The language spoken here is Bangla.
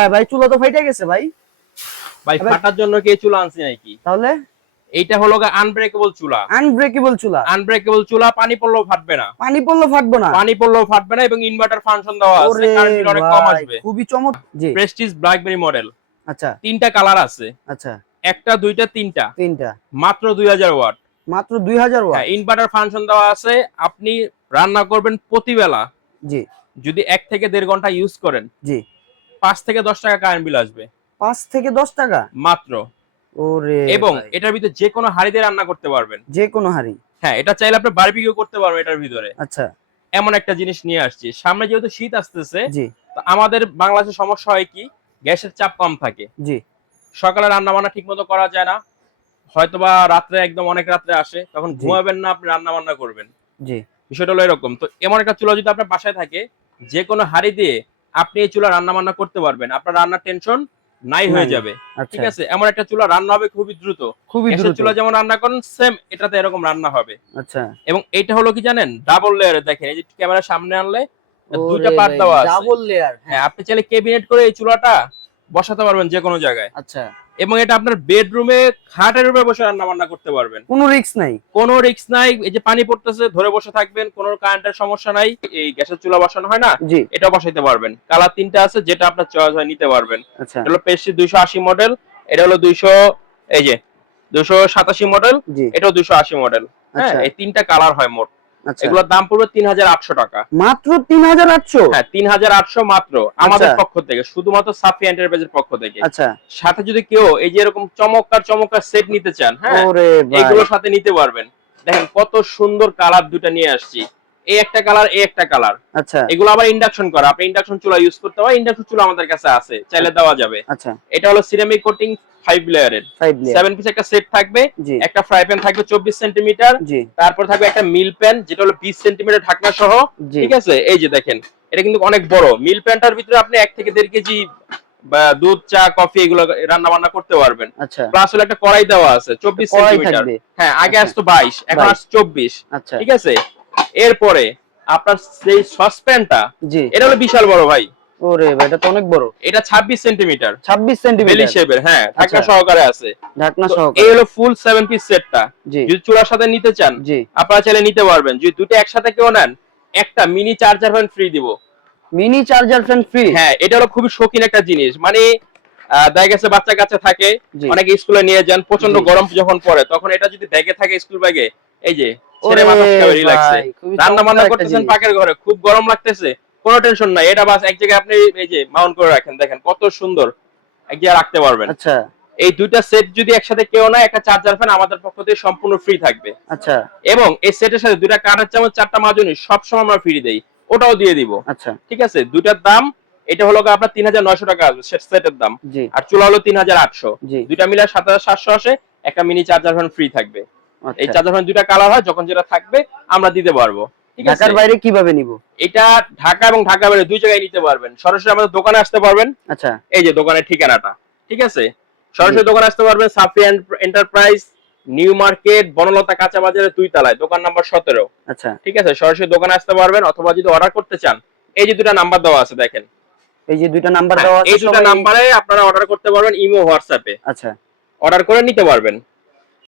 হায় ভাই চুলা তো ফাইটে গেছে ভাই। ভাই ফাটার জন্য কে চুলা আনছি নাকি? তাহলে? এইটা হলো আনব্রেকেবল চুলা। আনব্রেকেবল চুলা। আনব্রেকেবল চুলা পানি পড়লেও ফাটবে না। পানি পড়লে ফাটবো না। পানি পড়লেও ফাটবে না এবং ইনভার্টার ফাংশন দেওয়া আছে কারেন্ট বিল অনেক কম আসবে। খুবই চমক জি। প্রেস্টিজ ব্ল্যাকবেরি মডেল আচ্ছা। তিনটা কালার আছে। আচ্ছা। একটা দুইটা তিনটা। তিনটা। মাত্র দুই হাজার ওয়াট। মাত্র দুই হাজার ওয়াট। হ্যাঁ ইনভার্টার ফাংশন দেওয়া আছে। আপনি রান্না করবেন প্রতিবেলা। জি। যদি এক থেকে দেড় ঘণ্টা ইউজ করেন। জি। পাঁচ থেকে দশ টাকা কারেন্ট বিল আসবে। পাঁচ থেকে দশ টাকা? মাত্র। ওরে এবং এটার ভিতরে যে কোনো হাড়িতে রান্না করতে পারবেন। যে কোনো হাড়ি? হ্যাঁ এটা চাইলে আপনি বারবিকিউ করতে পারবেন এটার ভিতরে। আচ্ছা। এমন একটা জিনিস নিয়ে আসছি। সামনে যেহেতু শীত আসতেছে জি। আমাদের বাংলাদেশে সমস্যা হয় কি? গ্যাসের চাপ কম থাকে। জি। সকালে রান্না বান্না ঠিক মতো করা যায় না। হয়তোবা রাত্রে একদম অনেক রাত্রে আসে তখন ঘুমাবেন না আপনি রান্না বান্না করবেন। জি। বিষয়টা হলো এরকম। তো এমন একটা চুলা যদি আপনার বাসায় থাকে যে কোনো হাড়ি দিয়ে আপনি এই চুলা রান্না বান্না করতে পারবেন। আপনার রান্নার টেনশন নাই হয়ে যাবে। আচ্ছা। ঠিক আছে? এমন একটা চুলা রান্না হবে খুবই দ্রুত। খুবই দ্রুত। চুলা যেমন রান্না করেন সেম এটাতে এরকম রান্না হবে। আচ্ছা। এবং এটা হলো কি জানেন? ডাবল লেয়ারে দেখেন এই যে ক্যামেরা সামনে আনলে দুইটা পার্ট দেওয়া আছে। ডাবল লেয়ার হ্যাঁ। আপনি চাইলে কেবিনেট করে এই চুলাটা বসাতে পারবেন যে কোনো জায়গায়। আচ্ছা। এবং এটা আপনার বেডরুমে খাটের উপরে বসে রান্না বান্না করতে পারবেন। কোনো রিস্ক নাই। কোনো রিস্ক নাই এই যে পানি পড়তেছে ধরে বসে থাকবেন কোনো কারেন্টের সমস্যা নাই এই গ্যাসের চুলা বসানো হয় না এটা বসাইতে পারবেন। কালার তিনটা আছে যেটা আপনার চয়েস হয় নিতে পারবেন। আচ্ছা। এটা হলো পেস্টি দুইশো আশি মডেল এটা হলো দুইশো এই যে দুইশো সাতাশি মডেল জি। এটাও দুইশো আশি মডেল। হ্যাঁ আচ্ছা। এই তিনটা কালার হয় মোট। এগুলোর দাম পড়বে তিন হাজার আটশো টাকা। মাত্র তিন হাজার আটশো? হ্যাঁ তিন হাজার আটশো মাত্র আমাদের আচ্ছা। পক্ষ থেকে শুধুমাত্র সাফি এন্টারপ্রাইজের পক্ষ থেকে। আচ্ছা। সাথে যদি কেউ এই যে এরকম চমৎকার চমৎকার সেট নিতে চান হ্যাঁ এগুলোর সাথে নিতে পারবেন। দেখেন কত সুন্দর কালার দুটা নিয়ে আসছি। এই একটা কালার এই একটা কালার আচ্ছা। এগুলো আবার ইন্ডাকশন করা। আপনি ইন্ডাকশন চুলা ইউজ করতে পারেন ইন্ডাকশন চুলা আমাদের কাছে আছে চাইলে দেওয়া যাবে। আচ্ছা। এটা হলো সিরামিক কোটিং ফাইভ লেয়ারের সেভেন পিস একটা সেট থাকবে একটা ফ্রাই প্যান থাকবে চব্বিশ সেন্টিমিটার তারপর থাকবে একটা মিল প্যান যেটা হলো বিশ সেন্টিমিটার ঢাকনা সহ ঠিক আছে? এই যে দেখেন এটা কিন্তু অনেক বড়। মিল প্যানটার ভিতরে আপনি এক থেকে দেড় কেজি দুধ চা কফি এগুলো রান্না বান্না করতে পারবেন। আচ্ছা। প্লাস হলো একটা কড়াই দেওয়া আছে চব্বিশ সেন্টিমিটার হ্যাঁ আগে আচ্ছা। আসতো বাইশ এখন 22 আসছে চব্বিশ আচ্ছা। ঠিক আছে? এরপরে আপনার সেই সসপ্যানটা জি। এটা হলো বিশাল বড় ভাই। ওরে ভাই এটা তো অনেক বড়। এটা ছাব্বিশ সেন্টিমিটার। ছাব্বিশ বেলি শেপের হ্যাঁ ঢাকনা আচ্ছা। সহকারে আছে। ঢাকনা তো সহ এই হলো ফুল সেভেন পিস সেটটা জি। যদি চূড়ার সাথে নিতে চান জি। আপনারা চাইলে নিতে পারবেন। যদি দুটো একসাথে কেউ নেন একটা মিনি চার্জার ফ্যান ফ্রি দিব। মিনি চার্জার ফ্যান ফ্রি হ্যাঁ এটা হলো খুবই শৌখিন একটা জিনিস। মানে দেখা গেছে বাচ্চা কাচ্চা থাকে অনেকে স্কুলে নিয়ে যান প্রচণ্ড গরম যখন পড়ে তখন এটা যদি ব্যাগে থাকে স্কুল ব্যাগে এই যে ছেড়ে বাতাস খাবে রিল্যাক্সে রান্না বান্না করতেছেন পাকের ঘরে খুব গরম লাগতেছে কোনো টেনশন নাই এটা বাস এক জায়গায় আপনি এই যে মাউন্ট করে রাখেন দেখেন কত সুন্দর এক জায়গায় রাখতে পারবেন। আচ্ছা। এই দুইটা সেট যদি একসাথে কেউ না একটা চার্জার ফ্যান আমাদের পক্ষ থেকে সম্পূর্ণ ফ্রি থাকবে। আচ্ছা। এবং এই সেটের সাথে দুইটা কাঠের চামচ চারটা মাজনি সবসময় আমরা ফ্রি দেই ওটাও দিয়ে দিব। আচ্ছা। ঠিক আছে? দুইটার দাম এটা হলো আপনার তিন হাজার নয়শো টাকা আসবে সেটের দাম। আর চুলা হলো তিন হাজার আটশো। দুইটা মিলে সাত হাজার সাতশো আসে একটা মিনি চার্জার ফ্যান ফ্রি থাকবে। এই আচ্ছা। চার্জার ফ্যান দুইটা কালার হয় যখন যেটা থাকবে আমরা দিতে পারব। ঢাকার বাইরে কীভাবে নিব? এটা ঢাকা এবং ঢাকা বাইরে দুই জায়গায় নিতে পারবেন। সরাসরি আমাদের দোকানে আসতে পারবেন। আচ্ছা। এই যে দোকানের ঠিকানাটা। ঠিক আছে? সরাসরি দোকানে আসতে পারবেন Safi enterprise New Market Banalata কাঁচা বাজারের দুই তলায় দোকান নাম্বার সতেরো। আচ্ছা। ঠিক আছে? সরাসরি দোকানে আসতে পারবেন অথবা যদি অর্ডার করতে চান এই যে দুটা নাম্বার দেওয়া আছে দেখেন। এই যে দুইটা নাম্বার হ্যাঁ, দেওয়া আছে এই দুটা নাম্বারে আপনারা অর্ডার করতে পারবেন ইমো হোয়াটসঅ্যাপে। আচ্ছা। অর্ডার করে নিতে পারবেন।